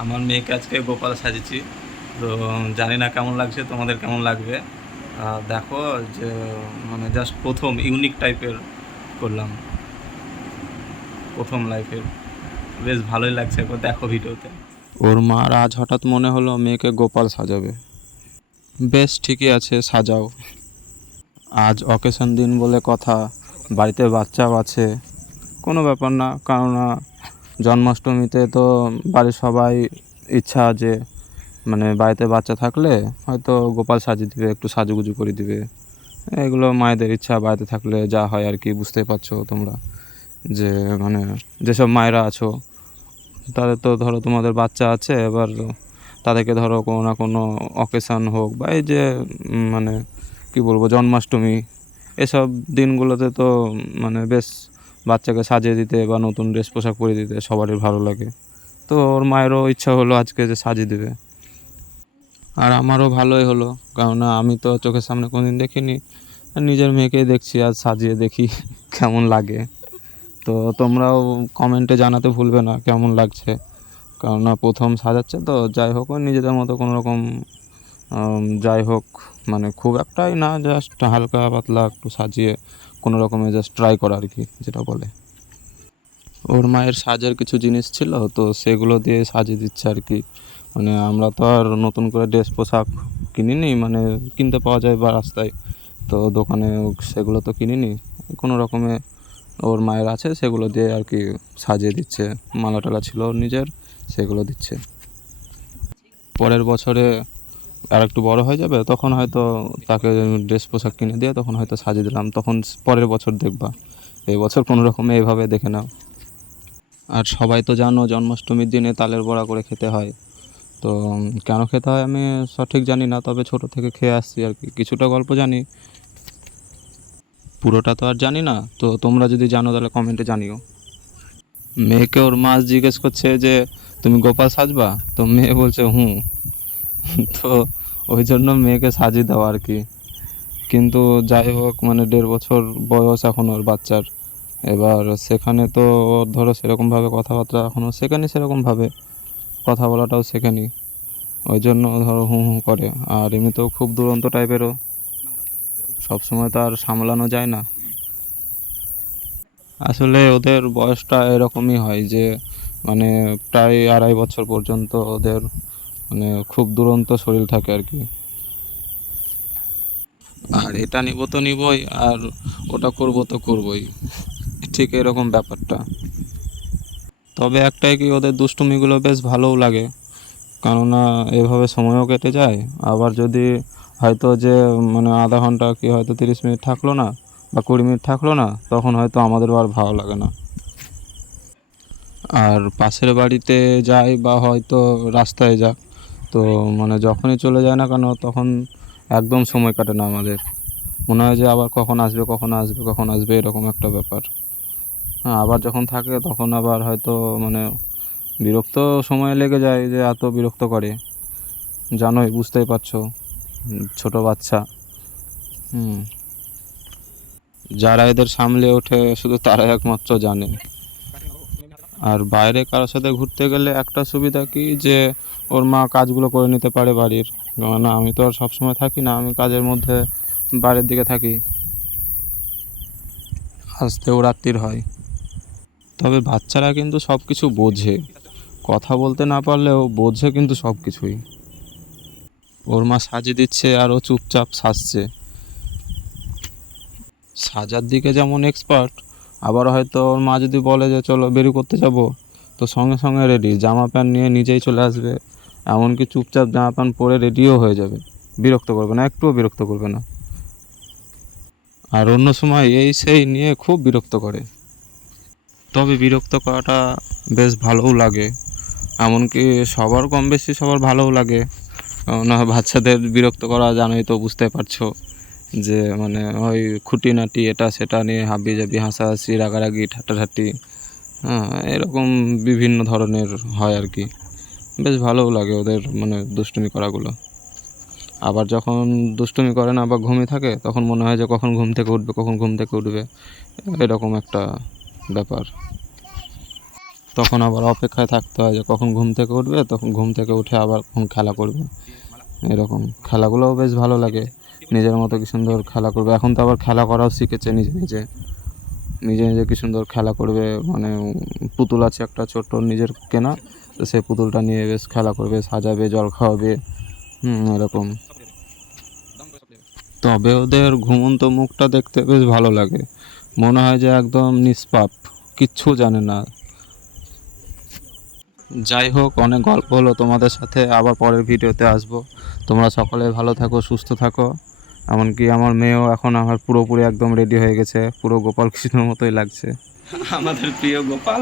আমার মেয়েকে আজকে গোপাল সাজিয়েছি। তো জানি না কেমন লাগছে, তোমাদের কেমন লাগবে। দেখো যে মানে জাস্ট প্রথম ইউনিক টাইপের করলাম, প্রথম লাইফের। বেশ ভালোই লাগছে, একবার দেখো ভিডিওতে। ওর মার আজ হঠাৎ মনে হলো মেয়েকে গোপাল সাজাবে। বেশ, ঠিকই আছে, সাজাও। আজ অকেশন দিন বলে কথা, বাড়িতে বাচ্চাও আছে, কোনো ব্যাপার না। কেননা জন্মাষ্টমীতে তো বাড়ির সবাই ইচ্ছা যে মানে বাড়িতে বাচ্চা থাকলে হয়তো গোপাল সাজিয়ে দিবে, একটু সাজুগুজু করে দিবে। এগুলো মায়েদের ইচ্ছা, বাড়িতে থাকলে যা হয় আর কি, বুঝতেই পারছো তোমরা। যে মানে যেসব মায়েরা আছো তাদের তো ধরো তোমাদের বাচ্চা আছে, এবার তাদেরকে ধরো কোনো না কোনো অকেশান হোক বা এই যে মানে কি বলবো, জন্মাষ্টমী, এসব দিনগুলোতে তো মানে বেশ বাচ্চাকে সাজিয়ে দিতে বা নতুন ড্রেস পোশাক পরিয়ে দিতে সবারই ভালো লাগে। তো ওর মায়েরও ইচ্ছা হলো আজকে যে সাজিয়ে দেবে। আর আমারও ভালোই হলো, কেননা আমি তো চোখের সামনে কোনোদিন দেখিনি, আর নিজের মেয়েকেই দেখছি আজ সাজিয়ে, দেখি কেমন লাগে। তো তোমরাও কমেন্টে জানাতে ভুলবে না কেমন লাগছে, কেননা প্রথম সাজাচ্ছে তো। যাই হোক, ওই নিজেদের মতো কোনো রকম যাই হোক, মানে খুব একটাই না, জাস্ট হালকা পাতলা একটু সাজিয়ে কোনো রকমে জাস্ট ট্রাই করা আর কি, যেটা বলে। ওর মায়ের সাজের কিছু জিনিস ছিল, তো সেগুলো দিয়ে সাজিয়ে দিচ্ছে আর কি। মানে আমরা তো আর নতুন করে ড্রেস পোশাক কিনিনি, মানে কিনতে পাওয়া যায় বা রাস্তায়, তো দোকানে সেগুলো তো কিনিনি। কোনো রকমে ওর মায়ের আছে, সেগুলো দিয়ে আর কি সাজিয়ে দিচ্ছে। মালা টালা ছিল ওর নিজের, সেগুলো দিচ্ছে। পরের বছরে আর একটু বড় হয়ে যাবে, তখন হয়তো তাকে ড্রেস পোশাক কিনে দিয়ে তখন হয়তো সাজিয়ে দিলাম, তখন পরের বছর দেখবা। এই বছর কোনো রকমে এইভাবে দেখে নাও। আর সবাই তো জানো জন্মাষ্টমীর দিনে তালের বড়া করে খেতে হয়। তো কেন খেতে হয় আমি সঠিক জানি না, তবে ছোট থেকে খেয়ে আসছি আর কি, কিছুটা গল্প জানি, পুরোটা তো আর জানি না। তো তোমরা যদি জানো তাহলে কমেন্টে জানিও। মেয়েকে ওর মা জিজ্ঞেস করছে যে তুমি গোপাল সাজবা, তো মেয়ে বলছে হুম। তো ওই জন্য মেয়েকে সাজিয়ে দেওয়া আর কি। কিন্তু যাই হোক, মানে 1.5 বছর বয়স এখন ওর বাচ্চার। এবার সেখানে তো ওর ধরো সেরকমভাবে কথাবার্তা এখনও শেখেনি, সেরকমভাবে কথা বলাটাও শেখেনি। ওই জন্য ধরো হুঁ হুঁ করে। আর এমনিতেও খুব দুরন্ত টাইপেরও, সবসময় তো আর সামলানো যায় না। আসলে ওদের বয়সটা এরকমই হয় যে মানে প্রায় 2.5 বছর পর্যন্ত ওদের মানে খুব দুরন্ত শরীর থাকে আর কি। আর এটা নিব তো নিবই, আর ওটা করব তো করবই, ঠিক এরকম ব্যাপারটা। তবে একটাই কি, ওদের দুষ্টুমিগুলো বেশ ভালোও লাগে, কেননা এভাবে সময়ও কেটে যায়। আবার যদি হয়তো যে মানে আধা ঘন্টা কি হয়তো 30 মিনিট থাকলো না বা 20 মিনিট থাকলো না, তখন হয়তো আমাদেরও আর ভালো লাগে না। আর পাশের বাড়িতে যাই বা হয়তো রাস্তায় যাক, তো মানে যখনই চলে যায় না কেন, তখন একদম সময় কাটে না আমাদের। মনে হয় যে আবার কখন আসবে, কখন আসবে, কখন আসবে, এরকম একটা ব্যাপার। হ্যাঁ, আবার যখন থাকে তখন আবার হয়তো মানে বিরক্ত সময় লেগে যায়, যে এত বিরক্ত করে, জানোই, বুঝতেই পারছো। ছোট বাচ্চা। হুম। যারা এদের সামলে ওঠে শুধু তারাই একমাত্র জানে। আর বাইরে কারোর সাথে ঘুরতে গেলে একটা সুবিধা কি, যে ওর মা কাজগুলো করে নিতে পারে বাড়ির। না, আমি তো আর সবসময় থাকি না, আমি কাজের মধ্যে বাইরের দিকে থাকি, আসতেও রাত্রির হয়। তবে বাচ্চারা কিন্তু সব কিছু বোঝে, কথা বলতে না পারলেও বোঝে কিন্তু সব কিছুই। ওর মা সাজিয়ে দিচ্ছে আর ও চুপচাপ সাজছে। সাজার দিকে যেমন এক্সপার্ট, আবার হয়তো ওর মা যদি বলে যে চলো বেরু করতে যাব, তো সঙ্গে সঙ্গে রেডি, জামা প্যান্ট নিয়ে নিজেই চলে আসবে। এমনকি চুপচাপ জামা প্যান্ট পরে রেডিও হয়ে যাবে, বিরক্ত করবে না, একটুও বিরক্ত করবে না। আর অন্য সময় এই সেই নিয়ে খুব বিরক্ত করে। তবে বিরক্ত করাটা বেশ ভালোও লাগে, এমনকি সবার কম বেশি সবার ভালোও লাগে। না, বাচ্চাদের বিরক্ত করা জানোই তো, বুঝতে পারছো, যে মানে ওই খুঁটিনাটি এটা সেটা নিয়ে হাবি জাবি, হাসাহাসি, রাগারাগি, ঠাট্টাঠাট্টি, হ্যাঁ, এরকম বিভিন্ন ধরনের হয় আর কি। বেশ ভালোও লাগে ওদের মানে দুষ্টুমি করাগুলো। আবার যখন দুষ্টুমি করে না বা ঘুমিয়ে থাকে, তখন মনে হয় যে কখন ঘুম থেকে উঠবে, কখন ঘুম থেকে উঠবে, এরকম একটা ব্যাপার। তখন আবার অপেক্ষায় থাকতে হয় যে কখন ঘুম থেকে উঠবে, তখন ঘুম থেকে উঠে আবার কখন খেলা করবে। এরকম খেলাগুলোও বেশ ভালো লাগে, নিজের মতো কি সুন্দর খেলা করবে। এখন তো আবার খেলা করাও শিখেছে নিজে নিজে, নিজে নিজে কি সুন্দর খেলা করবে। মানে পুতুল আছে একটা ছোট্ট নিজের কেনা, তো সেই পুতুলটা নিয়ে বেশ খেলা করবে, সাজাবে, জল খাওয়াবে, এরকম। তবে ওদের ঘুমন্ত মুখটা দেখতে বেশ ভালো লাগে, মনে হয় যে একদম নিষ্পাপ, কিচ্ছু জানে না। যাই হোক, অনেক গল্প হলো তোমাদের সাথে, আবার পরের ভিডিওতে আসবো। তোমরা সকলে ভালো থাকো, সুস্থ থাকো। এমনকি আমার মেয়েও এখন আমার পুরোপুরি একদম রেডি হয়ে গেছে, পুরো গোপাল কৃষ্ণের মতোই লাগছে। আমাদের প্রিয় গোপাল।